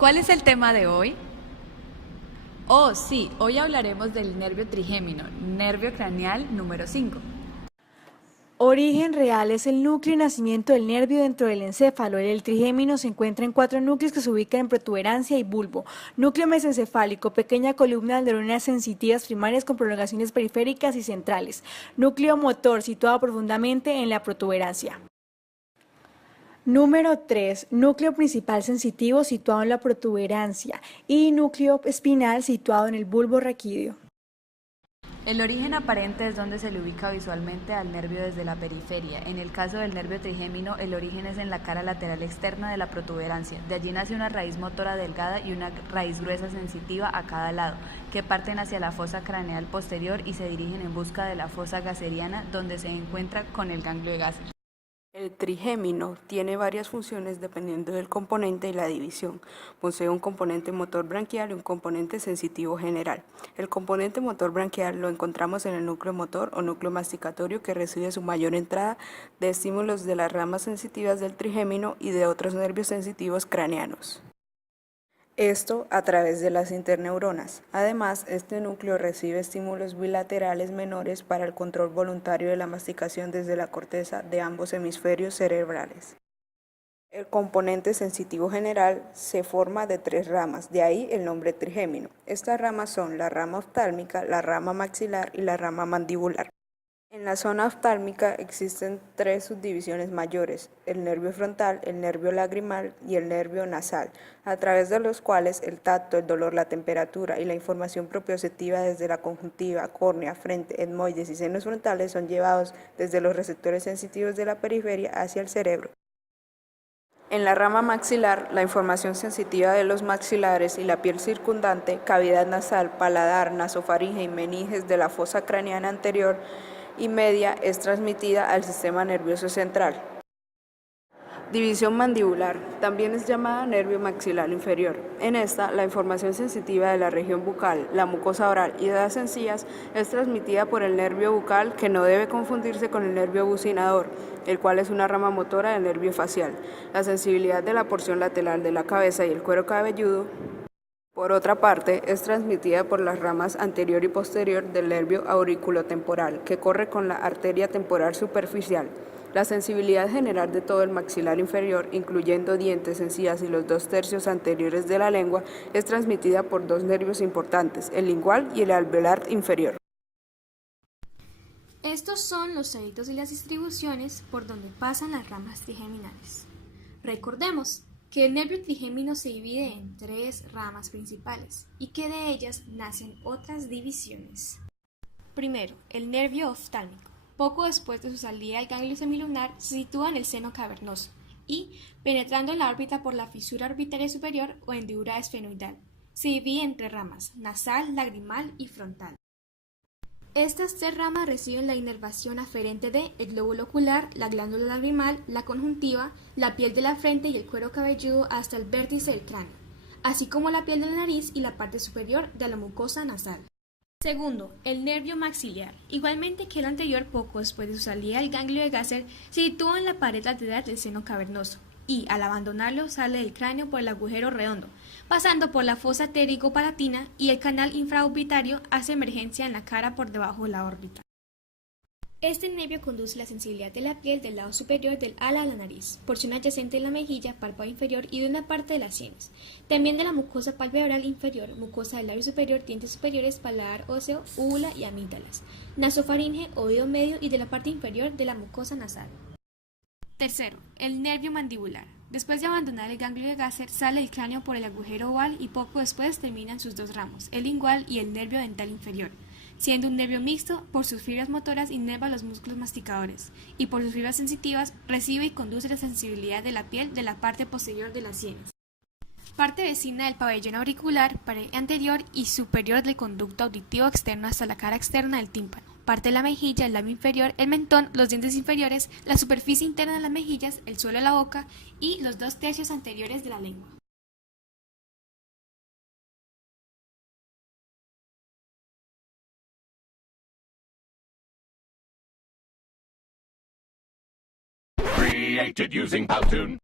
¿Cuál es el tema de hoy? Oh, sí, hoy hablaremos del nervio trigémino, nervio craneal número 5. Origen real es el núcleo y nacimiento del nervio dentro del encéfalo. El trigémino se encuentra en 4 núcleos que se ubican en protuberancia y bulbo. Núcleo mesencefálico, pequeña columna de neuronas sensitivas primarias con prolongaciones periféricas y centrales. Núcleo motor, situado profundamente en la protuberancia. Número 3. Núcleo principal sensitivo situado en la protuberancia y núcleo espinal situado en el bulbo raquídeo. El origen aparente es donde se le ubica visualmente al nervio desde la periferia. En el caso del nervio trigémino, el origen es en la cara lateral externa de la protuberancia. De allí nace una raíz motora delgada y una raíz gruesa sensitiva a cada lado, que parten hacia la fosa craneal posterior y se dirigen en busca de la fosa gaseriana, donde se encuentra con el ganglio de Gasser. El trigémino tiene varias funciones dependiendo del componente y la división. Posee un componente motor branquial y un componente sensitivo general. El componente motor branquial lo encontramos en el núcleo motor o núcleo masticatorio, que recibe su mayor entrada de estímulos de las ramas sensitivas del trigémino y de otros nervios sensitivos craneanos. Esto a través de las interneuronas. Además, este núcleo recibe estímulos bilaterales menores para el control voluntario de la masticación desde la corteza de ambos hemisferios cerebrales. El componente sensitivo general se forma de 3 ramas, de ahí el nombre trigémino. Estas ramas son la rama oftálmica, la rama maxilar y la rama mandibular. En la zona oftálmica existen 3 subdivisiones mayores: el nervio frontal, el nervio lagrimal y el nervio nasal, a través de los cuales el tacto, el dolor, la temperatura y la información propioceptiva desde la conjuntiva, córnea, frente, etmoides y senos frontales son llevados desde los receptores sensitivos de la periferia hacia el cerebro. En la rama maxilar, la información sensitiva de los maxilares y la piel circundante, cavidad nasal, paladar, nasofaringe y meninges de la fosa craneana anterior y media es transmitida al sistema nervioso central. División mandibular, también es llamada nervio maxilar inferior. En esta, la información sensitiva de la región bucal, la mucosa oral y de las encías es transmitida por el nervio bucal, que no debe confundirse con el nervio bucinador, el cual es una rama motora del nervio facial. La sensibilidad de la porción lateral de la cabeza y el cuero cabelludo, por otra parte, es transmitida por las ramas anterior y posterior del nervio auriculotemporal, que corre con la arteria temporal superficial. La sensibilidad general de todo el maxilar inferior, incluyendo dientes, encías y los 2/3 anteriores de la lengua, es transmitida por 2 nervios importantes, el lingual y el alveolar inferior. Estos son los sitios y las distribuciones por donde pasan las ramas trigeminales. Recordemos que el nervio trigémino se divide en 3 ramas principales y que de ellas nacen otras divisiones. Primero, el nervio oftálmico. Poco después de su salida del ganglio semilunar, se sitúa en el seno cavernoso y, penetrando en la órbita por la fisura orbitaria superior o hendidura esfenoidal, se divide en 3 ramas: nasal, lagrimal y frontal. Estas 3 ramas reciben la inervación aferente de el glóbulo ocular, la glándula lagrimal, la conjuntiva, la piel de la frente y el cuero cabelludo hasta el vértice del cráneo, así como la piel de la nariz y la parte superior de la mucosa nasal. Segundo, el nervio maxilar. Igualmente que el anterior, poco después de su salida del ganglio de Gasser, se sitúa en la pared lateral del seno cavernoso y, al abandonarlo, sale del cráneo por el agujero redondo, pasando por la fosa pterigo-palatina y el canal infraorbitario, hace emergencia en la cara por debajo de la órbita. Este nervio conduce la sensibilidad de la piel del lado superior del ala a la nariz, porción adyacente de la mejilla, párpado inferior y de una parte de las sienes. También de la mucosa palpebral inferior, mucosa del labio superior, dientes superiores, paladar óseo, úvula y amígdalas, nasofaringe, oído medio y de la parte inferior de la mucosa nasal. Tercero, el nervio mandibular. Después de abandonar el ganglio de Gasser, sale del cráneo por el agujero oval y poco después terminan sus 2 ramos, el lingual y el nervio dental inferior, siendo un nervio mixto. Por sus fibras motoras inerva los músculos masticadores y por sus fibras sensitivas recibe y conduce la sensibilidad de la piel de la parte posterior de las sienes. Parte vecina del pabellón auricular, pared anterior y superior del conducto auditivo externo hasta la cara externa del tímpano. Parte de la mejilla, el labio inferior, el mentón, los dientes inferiores, la superficie interna de las mejillas, el suelo de la boca y los 2/3 anteriores de la lengua. Created using Powtoon.